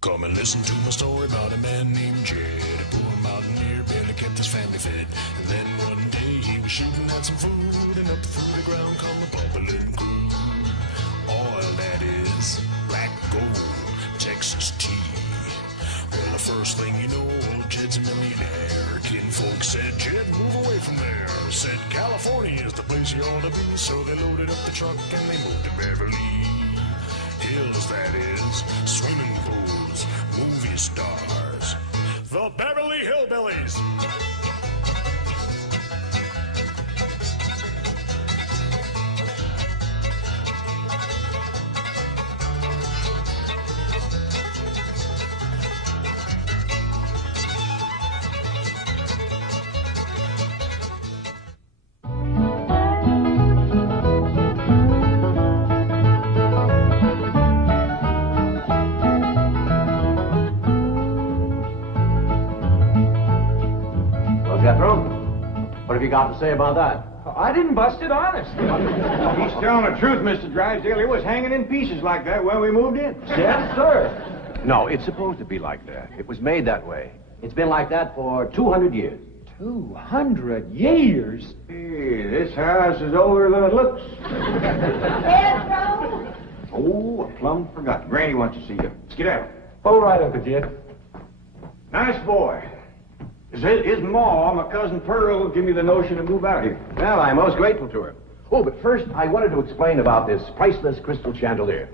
Come and listen to my story about a man named Jed, a poor mountaineer, barely kept his family fed. And then one day he was shooting at some food, and up through the ground come a bubbling crude. Oil, that is, black gold, Texas tea. Well, the first thing you know, old Jed's a millionaire. Kinfolk said, Jed, move away from there. Said, California is the place you ought to be. So they loaded up the truck and they moved to Beverly Hills, that is, swimming pools, movie stars, the Beverly Hillbillies. What have you got to say about that? I didn't bust it, honest. He's telling the truth, Mr. Drysdale. It was hanging in pieces like that when we moved in. Yes, sir. No, it's supposed to be like that. It was made that way. It's been like that for 200 years. 200 years? Hey, this house is older than it looks. Pedro? Oh, I plumb forgot. Granny wants to see you. Let's get out. Oh, right, Uncle Jed. Nice boy. His ma, my cousin Pearl, gave me the notion to move out here. Well, I'm most grateful to her. Oh, but first, I wanted to explain about this priceless crystal chandelier.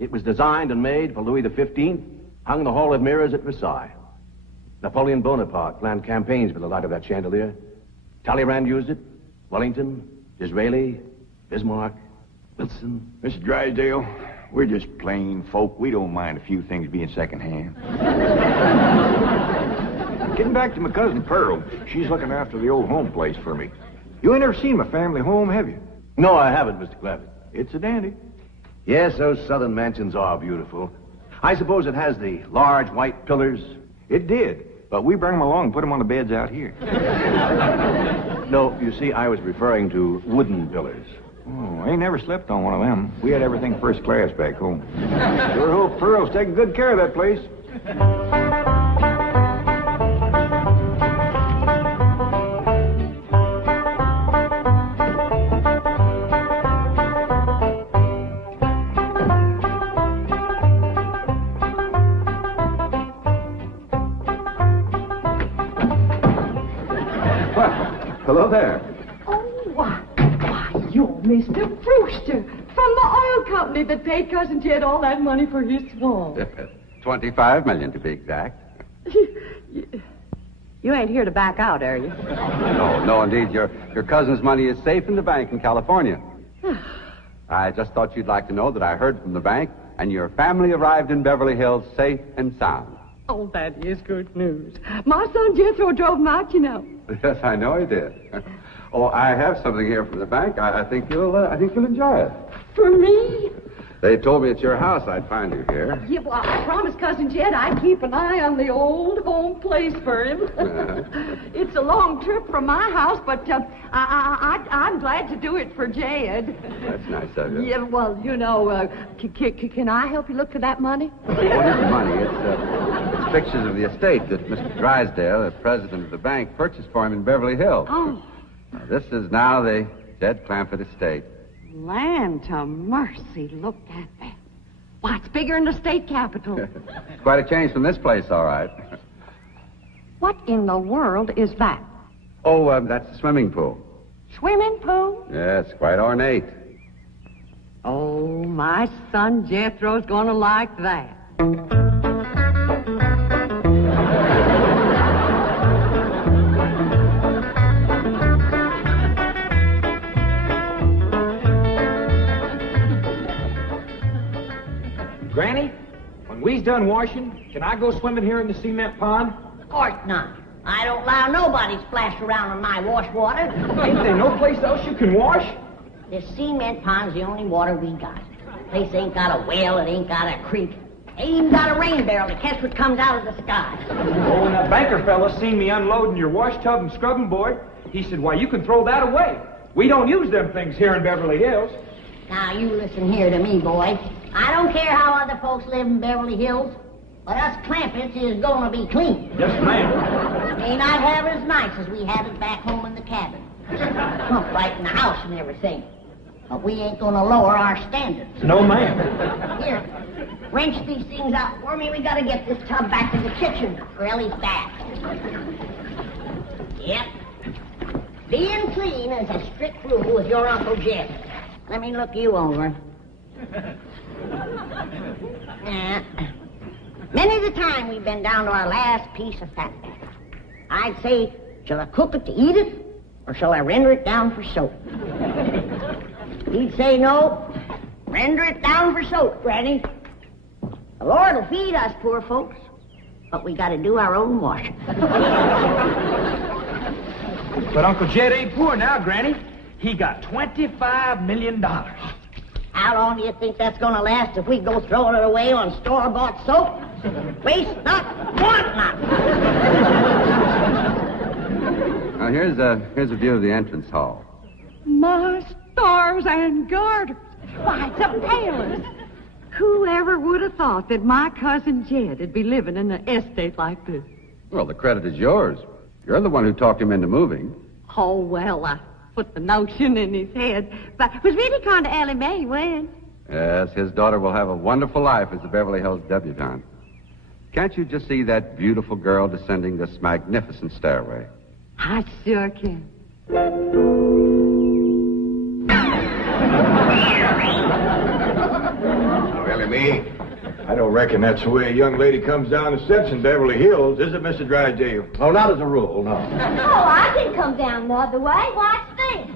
It was designed and made for Louis XV, hung in the Hall of Mirrors at Versailles. Napoleon Bonaparte planned campaigns with the light of that chandelier. Talleyrand used it. Wellington, Disraeli, Bismarck, Wilson. Mr. Drysdale, we're just plain folk. We don't mind a few things being secondhand. Getting back to my cousin Pearl, she's looking after the old home place for me. You ain't never seen my family home, have you? No, I haven't, Mr. Clampetts. It's a dandy. Yes, those southern mansions are beautiful. I suppose it has the large white pillars. It did, but we bring them along and put them on the beds out here. No, you see, I was referring to wooden pillars. Oh, I ain't never slept on one of them. We had everything first class back home. Sure hope Pearl's taking good care of that place. Hello there. Oh, why, you're Mr. Brewster from the oil company that paid Cousin Jed all that money for his swamp. 25 million to be exact. You ain't here to back out, are you? No, indeed. Your cousin's money is safe in the bank in California. I just thought you'd like to know that I heard from the bank, and your family arrived in Beverly Hills safe and sound. Oh, that is good news. My son Jethro drove him out, you know. Yes, I know he did. Oh, I have something here from the bank. I think you'll enjoy it. For me? They told me at your house I'd find you here. Yeah, well, I promised Cousin Jed I'd keep an eye on the old home place for him. It's a long trip from my house, but I'm glad to do it for Jed. That's nice of you. Yeah, well, you know, can I help you look for that money? What is the money? It's pictures of the estate that Mr. Drysdale, the president of the bank, purchased for him in Beverly Hills. Oh. Now, this is now the Jed Clampett estate. Land to mercy, look at that. Why, it's bigger than the state capitol. It's quite a change from this place, all right. What in the world is that? Oh, that's the swimming pool. Swimming pool? Yes, quite ornate. Oh, my son Jethro's gonna like that. Granny, when we's done washing, can I go swimming here in the cement pond? Of course not. I don't allow nobody to splash around in my wash water. Ain't there no place else you can wash? This cement pond's the only water we got. Place ain't got a well, it ain't got a creek. Ain't even got a rain barrel to catch what comes out of the sky. Oh, and that banker fella seen me unloading your wash tub and scrubbing board. He said, why, you can throw that away. We don't use them things here in Beverly Hills. Now, you listen here to me, boy. I don't care how other folks live in Beverly Hills. But us Clampetts is gonna be clean. Yes, ma'am. May not have it as nice as we had it back home in the cabin. Pump right in the house and everything. But we ain't gonna lower our standards. No, ma'am. Here, wrench these things out for me. We gotta get this tub back to the kitchen for Ellie's bath. Yep. Being clean is a strict rule with your Uncle Jed. Let me look you over. Many's the time we've been down to our last piece of fat batter. I'd say, shall I cook it to eat it, or shall I render it down for soap? He'd say no. Render it down for soap, Granny. The Lord will feed us poor folks, but we gotta do our own washing. But Uncle Jed ain't poor now, Granny. He got $25 million. How long do you think that's gonna last if we go throwing it away on store-bought soap? Waste not, want not. Now, here's a view of the entrance hall. My stars and garters. Why, it's a palace. Whoever would have thought that my cousin Jed would be living in an estate like this? Well, the credit is yours. You're the one who talked him into moving. Oh, well, I put the notion in his head. But it was really kind of Ellie Mae when. Yes, his daughter will have a wonderful life as the Beverly Hills debutante. Can't you just see that beautiful girl descending this magnificent stairway? I sure can. Ellie Mae, I don't reckon that's the way a young lady comes down the steps in Beverly Hills, is it, Mr. Drysdale? Oh, not as a rule, no. Oh, I can come down the other way. Watch this.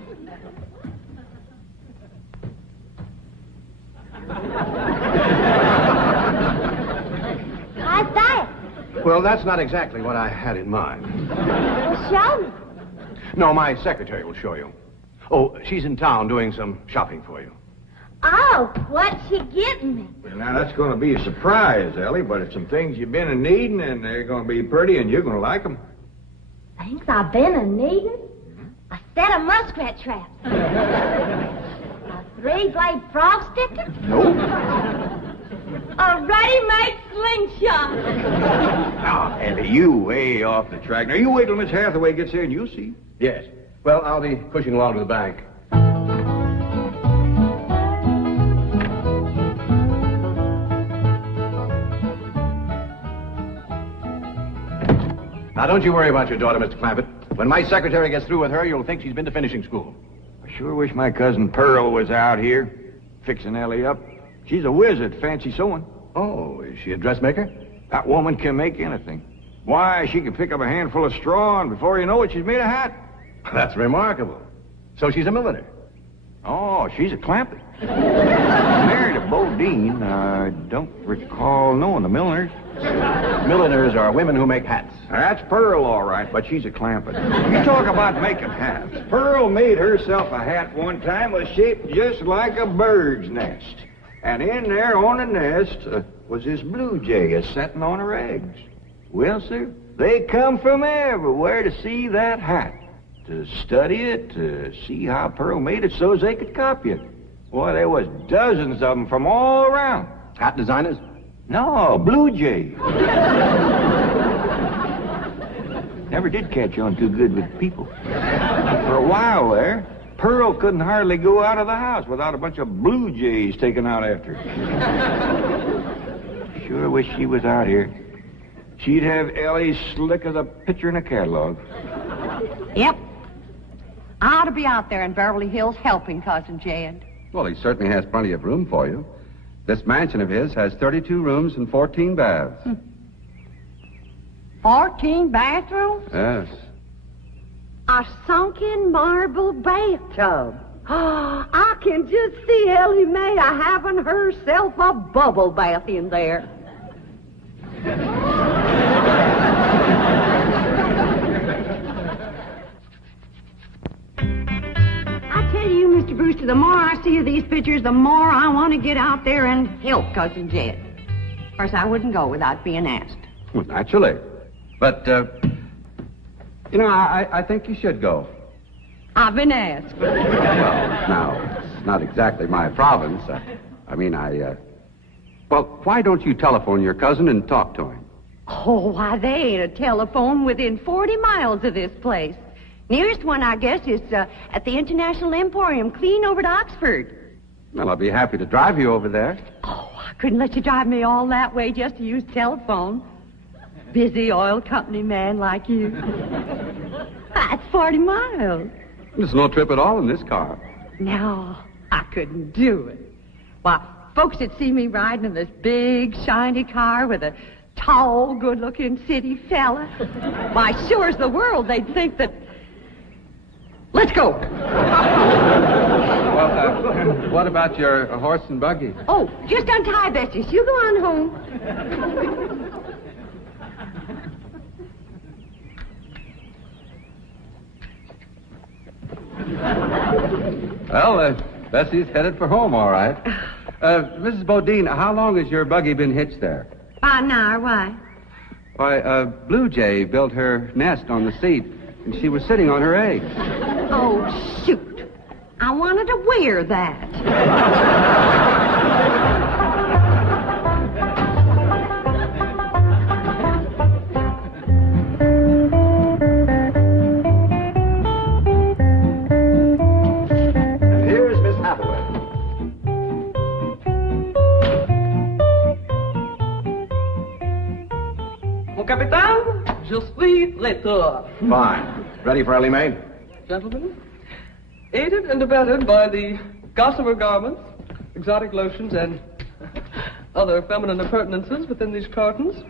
How's that? Well, that's not exactly what I had in mind. Well, show me. No, my secretary will show you. Oh, she's in town doing some shopping for you. Oh, what's she getting me? Well, now, that's going to be a surprise, Ellie, but it's some things you've been in needing, and they're going to be pretty, and you're going to like them. Things I've been a needing? A set of muskrat traps. A 3-blade frog sticker? Nope. A ready-made slingshot. Now, Ellie, you way off the track. Now, you wait till Miss Hathaway gets here, and you'll see. Yes. Well, I'll be pushing along to the bank. Now, don't you worry about your daughter, Mr. Clampett. When my secretary gets through with her, you'll think she's been to finishing school. I sure wish my cousin Pearl was out here, fixing Ellie up. She's a whiz at fancy sewing. Oh, is she a dressmaker? That woman can make anything. Why, she can pick up a handful of straw, and before you know it, she's made a hat. That's remarkable. So she's a milliner. Oh, she's a Clampett. Married a Bodine. I don't recall knowing the milliners. Milliners are women who make hats. That's Pearl, all right, but she's a Clampett. You talk about making hats. Pearl made herself a hat one time that was shaped just like a bird's nest. And in there on the nest was this blue jay a-setting on her eggs. Well, sir, they come from everywhere to see that hat, to study it, to see how Pearl made it so as they could copy it. Boy, there was dozens of them from all around. Hat designers? No, blue jay. Never did catch on too good with people. For a while there, Pearl couldn't hardly go out of the house without a bunch of blue jays taken out after her. Sure wish she was out here. She'd have Ellie slick as a picture in a catalog. Yep. I ought to be out there in Beverly Hills helping Cousin Jed. Well, he certainly has plenty of room for you. This mansion of his has 32 rooms and 14 baths. 14 bathrooms? Yes. A sunken marble bathtub. Oh, I can just see Ellie Mae having herself a bubble bath in there. I tell you, Mr. Brewster, the more I see of these pictures, the more I want to get out there and help Cousin Jed. Of course, I wouldn't go without being asked. Well, naturally. But, I think you should go. I've been asked. Well, now, it's not exactly my province. Well, why don't you telephone your cousin and talk to him? Oh, why, they ain't a telephone within 40 miles of this place. Nearest one, I guess, is at the International Emporium, clean over to Oxford. Well, I'll be happy to drive you over there. Oh, I couldn't let you drive me all that way just to use telephone. Busy oil company man like you. That's 40 miles. There's no trip at all in this car. No, I couldn't do it. Why, folks that see me riding in this big, shiny car with a tall, good-looking city fella, why, sure as the world, they'd think that... Let's go. Well, what about your horse and buggy? Oh, just untie Bessie. You go on home. Well, Bessie's headed for home, all right. Mrs. Bodine, how long has your buggy been hitched there? About an hour. Why? Why, a blue jay built her nest on the seat, and she was sitting on her eggs. Oh, shoot. I wanted to wear that. And here's Miss Hathaway. Mon capitaine, je suis prêt. Fine. Ready for Ellie Mae? Gentlemen, aided and abetted by the gossamer garments, exotic lotions, and other feminine appurtenances within these cartons,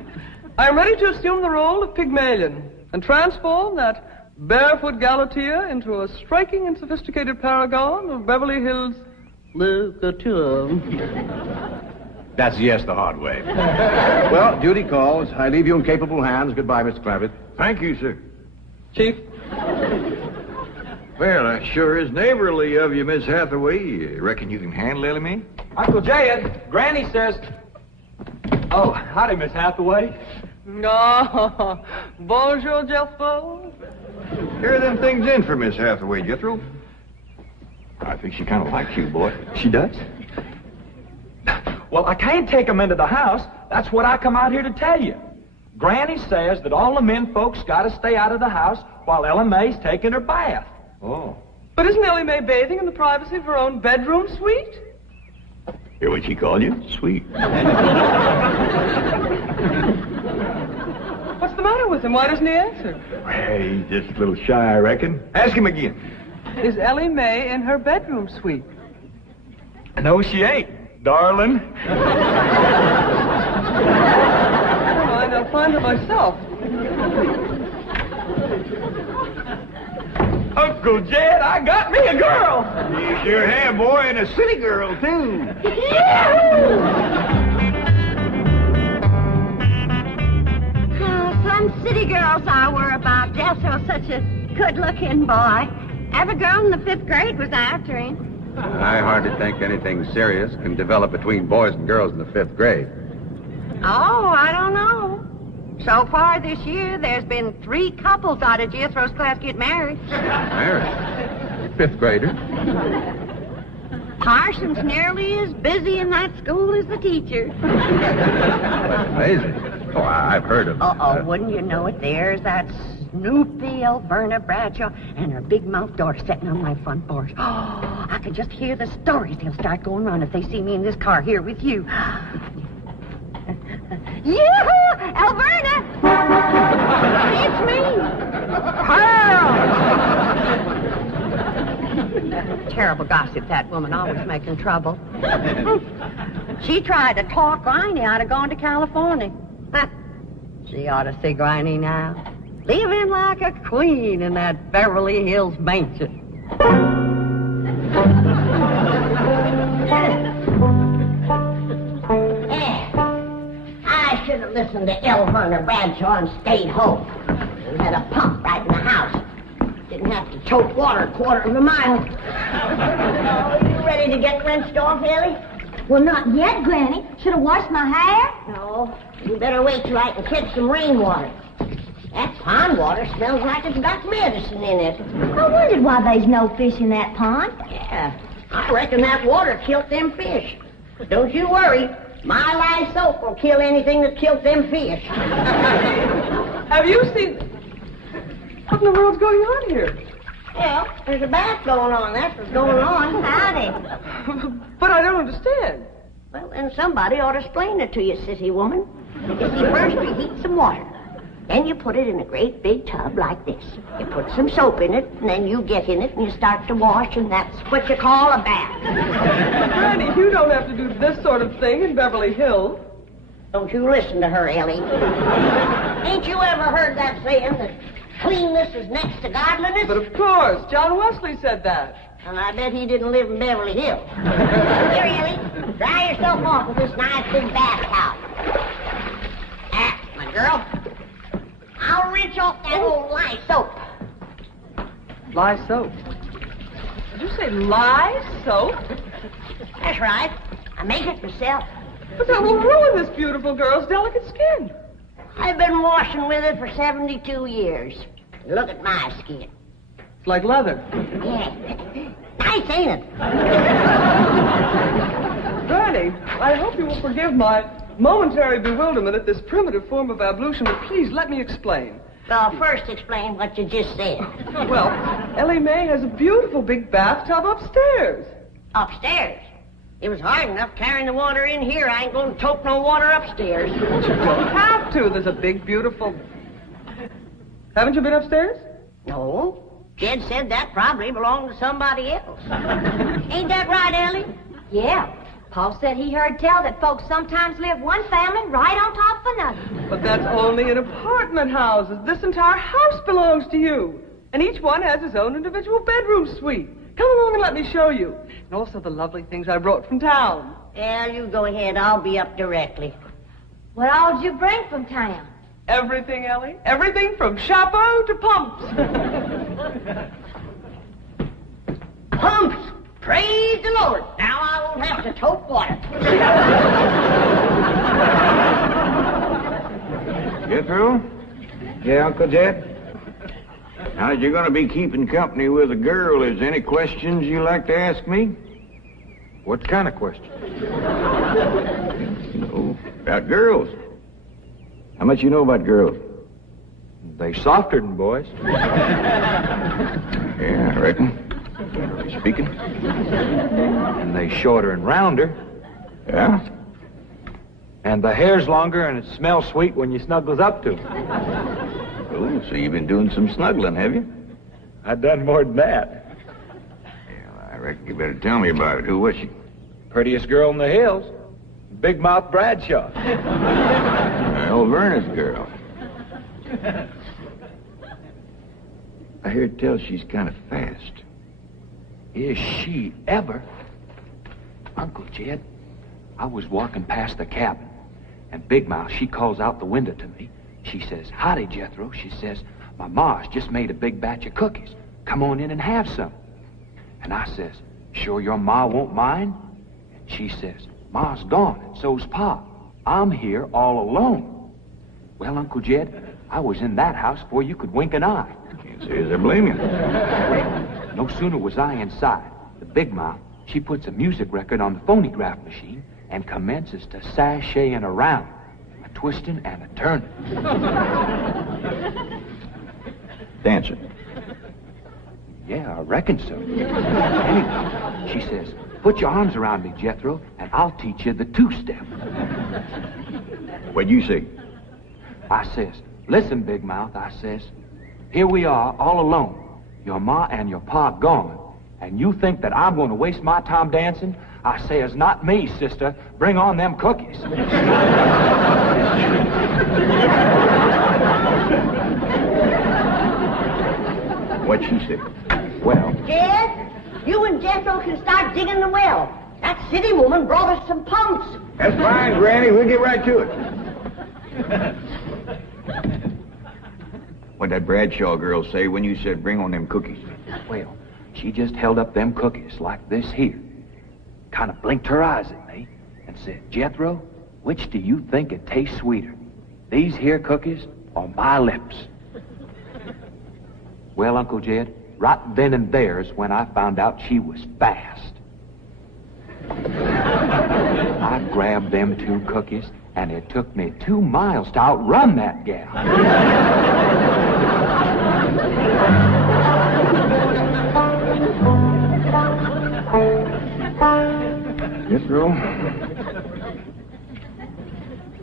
I am ready to assume the role of Pygmalion and transform that barefoot Galatea into a striking and sophisticated paragon of Beverly Hills literature. That's yes the hard way. Well, duty calls. I leave you in capable hands. Goodbye, Mr. Clampett. Thank you, sir. Chief? Well, that sure is neighborly of you, Miss Hathaway. Reckon you can handle Ellie Mae? Uncle Jed, Granny says... Oh, howdy, Miss Hathaway. Oh, bonjour, Jethro. Here are them things in for Miss Hathaway, Jethro. I think she kind of likes you, boy. She does? Well, I can't take them into the house. That's what I come out here to tell you. Granny says that all the men folks got to stay out of the house while Ella Mae's taking her bath. Oh. But isn't Ellie Mae bathing in the privacy of her own bedroom suite? Hear what she called you? Sweet. What's the matter with him? Why doesn't he answer? Hey, he's just a little shy, I reckon. Ask him again. Is Ellie Mae in her bedroom suite? No, she ain't, darling. I'll find her myself. Uncle Jed, I got me a girl. You sure have, boy, and a city girl, too. Some city girls I were about. Jesso's such a good-looking boy. Every girl in the 5th grade was after him. I hardly think anything serious can develop between boys and girls in the 5th grade. Oh, I don't know. So far this year, there's been 3 couples out of Jethro's class get married. Married? 5th grader? Parson's nearly as busy in that school as the teacher. That's amazing. Oh, I've heard of Wouldn't you know it? There's that Snoopy Alverna Bradshaw and her big mouth daughter sitting on my front porch. Oh, I could just hear the stories they'll start going around if they see me in this car here with you. Yoo-hoo! Alverna! It's me! Pearl! Terrible gossip, that woman, always making trouble. She tried to talk Granny out of going to California. She ought to see Granny now. Living like a queen in that Beverly Hills mansion. I should have listened to Alverna Bradshaw and stayed home. We had a pump right in the house. Didn't have to tote water a quarter of a mile. Oh, you ready to get rinsed off, Ellie? Well, not yet, Granny. Should have washed my hair. No, you better wait till I can catch some rainwater. That pond water smells like it's got medicine in it. I wondered why there's no fish in that pond. Yeah, I reckon that water killed them fish. But don't you worry. My lye soap will kill anything that kills them fish. Have you seen... What in the world's going on here? Well, there's a bath going on. That's what's going on. Howdy. But I don't understand. Well, then somebody ought to explain it to you, sissy woman. You see, first you heat some water. Then you put it in a great big tub like this. You put some soap in it, and then you get in it, and you start to wash, and that's what you call a bath. Granny, you don't have to do this sort of thing in Beverly Hills. Don't you listen to her, Ellie. Ain't you ever heard that saying that cleanness is next to godliness? But of course, John Wesley said that. And I bet he didn't live in Beverly Hills. Here, Ellie, dry yourself off with this nice big bath towel. My girl. I'll rinse off that old lye soap. Lye soap? Did you say lye soap? That's right. I make it myself. But that will ruin this beautiful girl's delicate skin. I've been washing with it for 72 years. Look at my skin. It's like leather. Yeah. Nice, ain't it? Granny, I hope you will forgive my momentary bewilderment at this primitive form of ablution, but please let me explain. Well, first explain what you just said. Well, Ellie Mae has a beautiful big bathtub upstairs. Upstairs? It was hard enough carrying the water in here. I ain't going to tote no water upstairs. You don't have to. There's a big, beautiful... Haven't you been upstairs? No. Jed said that probably belonged to somebody else. Ain't that right, Ellie? Yeah. Paul said he heard tell that folks sometimes live one family right on top of another. But that's only in apartment houses. This entire house belongs to you. And each one has his own individual bedroom suite. Come along and let me show you. And also the lovely things I brought from town. Yeah, you go ahead. I'll be up directly. What all did you bring from town? Everything, Ellie. Everything from chapeau to pumps. Pumps! Praise the Lord. Now I won't have to tote water. Jethro? Yeah, Uncle Jed? Now, you're going to be keeping company with a girl. Is there any questions you like to ask me? What kind of question? About girls. How much you know about girls? They softer than boys. Yeah, I reckon. Speaking. And they shorter and rounder. Yeah? And the hair's longer and it smells sweet when you snuggles up to 'em. Oh, so you've been doing some snuggling, have you? I done more than that. Well, I reckon you better tell me about it. Who was she? Prettiest girl in the hills. Big Mouth Bradshaw. Well, Verna's girl. I heard tell she's kind of fast. Is she ever? Uncle Jed, I was walking past the cabin, and Big Mouth, she calls out the window to me. She says, "Howdy, Jethro." She says, "My ma's just made a big batch of cookies. Come on in and have some." And I says, "Sure your ma won't mind?" And she says, "Ma's gone, and so's Pa. I'm here all alone." Well, Uncle Jed, I was in that house before you could wink an eye. Can't say as I blame you. No sooner was I inside, the Big Mouth, she puts a music record on the phonograph machine and commences to sashaying around, a twisting and a turning. Dancing. Yeah, I reckon so. Anyway, she says, "Put your arms around me, Jethro, and I'll teach you the two-step." What'd you say? I says, "Listen, Big Mouth," I says, "here we are all alone. Your ma and your pa gone, and you think that I'm going to waste my time dancing? I says, not me, sister. Bring on them cookies." What'd she say? Well, Jed, you and Jethro can start digging the well. That city woman brought us some pumps. That's fine, Granny. We'll get right to it. What'd that Bradshaw girl say when you said bring on them cookies? well, she just held up them cookies like this here, kind of blinked her eyes at me, and said, "Jethro, which do you think it tastes sweeter, these here cookies or my lips?" Well, Uncle Jed, right then and there's when I found out she was fast. I I grabbed them 2 cookies, and it took me 2 miles to outrun that gal. Jethro,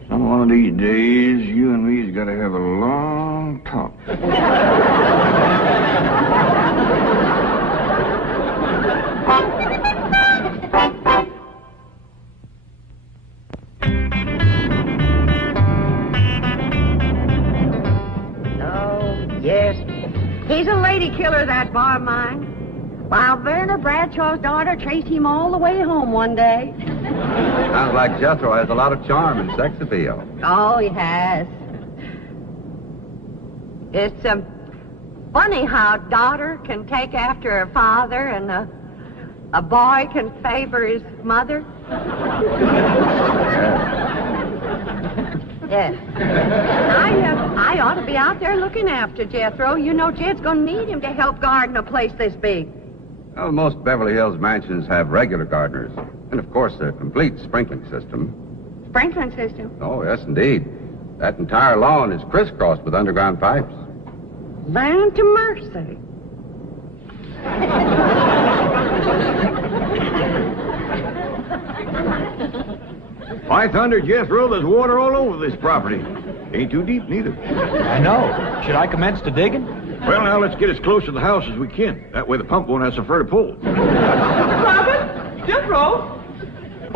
on one of these days, you and me's got to have a long talk. Yes, he's a lady killer, that bar of mine. While Werner Bradshaw's daughter traced him all the way home one day. Sounds like Jethro has a lot of charm and sex appeal. Oh, he has. It's funny how a daughter can take after her father and a boy can favor his mother. Yes. I ought to be out there looking after Jethro. You know Jed's going to need him to help garden a place this big. Well, most Beverly Hills mansions have regular gardeners. And, of course, a complete sprinkling system. Sprinkling system? Oh, yes, indeed. That entire lawn is crisscrossed with underground pipes. Land to mercy. By thunder, Jethro, there's water all over this property. Ain't too deep, neither. I know. Should I commence to digging? Well, now, let's get as close to the house as we can. That way the pump won't have so far to pull. Clampetts? Jethro?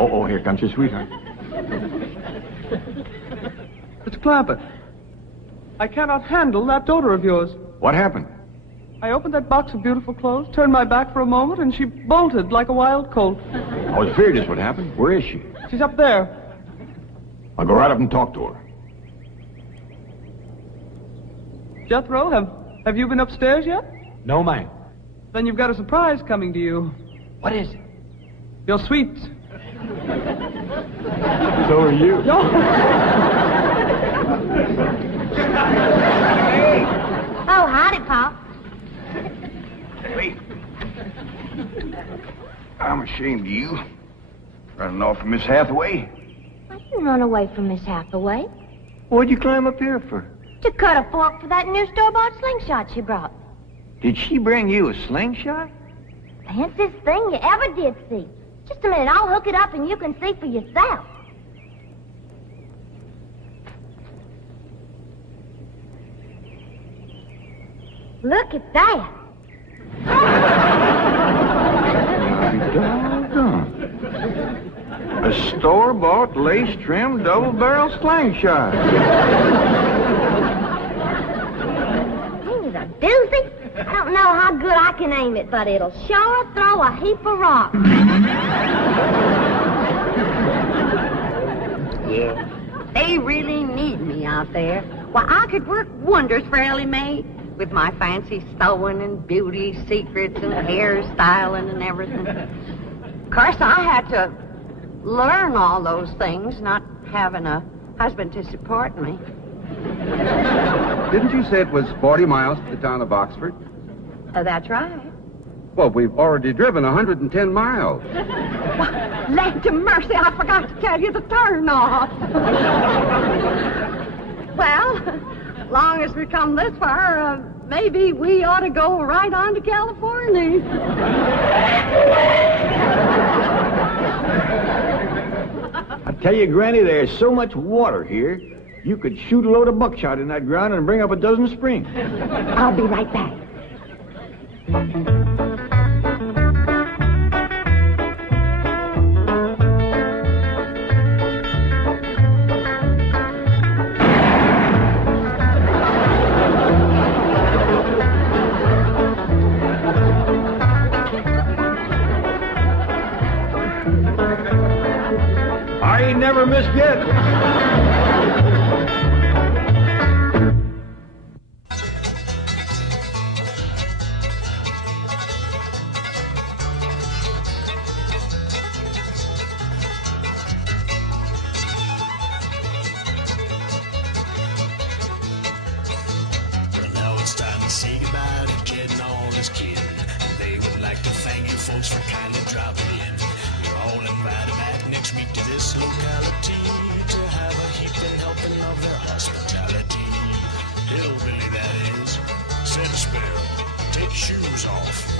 Oh, here comes your sweetheart. Mr. Clampett, I cannot handle that daughter of yours. What happened? I opened that box of beautiful clothes, turned my back for a moment, and she bolted like a wild colt. I was afraid this would happen. Where is she? She's up there. I'll go right up and talk to her. Jethro, have you been upstairs yet? No, ma'am. Then you've got a surprise coming to you. What is it? Your sweets. So are you. No. Oh, howdy, Pop. Wait. I'm ashamed of you. Running off from Miss Hathaway. I didn't run away from Miss Hathaway. What'd you climb up here for? To cut a fork for that new store-bought slingshot she brought. Did she bring you a slingshot? Fanciest thing you ever did see. Just a minute, I'll hook it up and you can see for yourself. Look at that. Doggone. A store-bought, lace-trimmed, double-barrel slingshot. Ain't it a doozy? I don't know how good I can aim it, but it'll sure throw a heap of rocks. Yeah. They really need me out there. Why, I could work wonders for Ellie Mae with my fancy sewing and beauty secrets and hairstyling and everything. Of course, I had to learn all those things, not having a husband to support me. Didn't you say it was 40 miles to the town of Oxford? Oh, that's right. Well, we've already driven 110 miles. Land to mercy, I forgot to tell you the turn off. Well, long as we come this far, maybe we ought to go right on to California. I tell you, Granny, there's so much water here, you could shoot a load of buckshot in that ground and bring up a dozen springs. I'll be right back. I ain't never missed yet. Well, now it's time to say goodbye to Jed and all his kin. They would like to thank you folks for kindly dropping in. You're all invited back next week to this location. shoes off.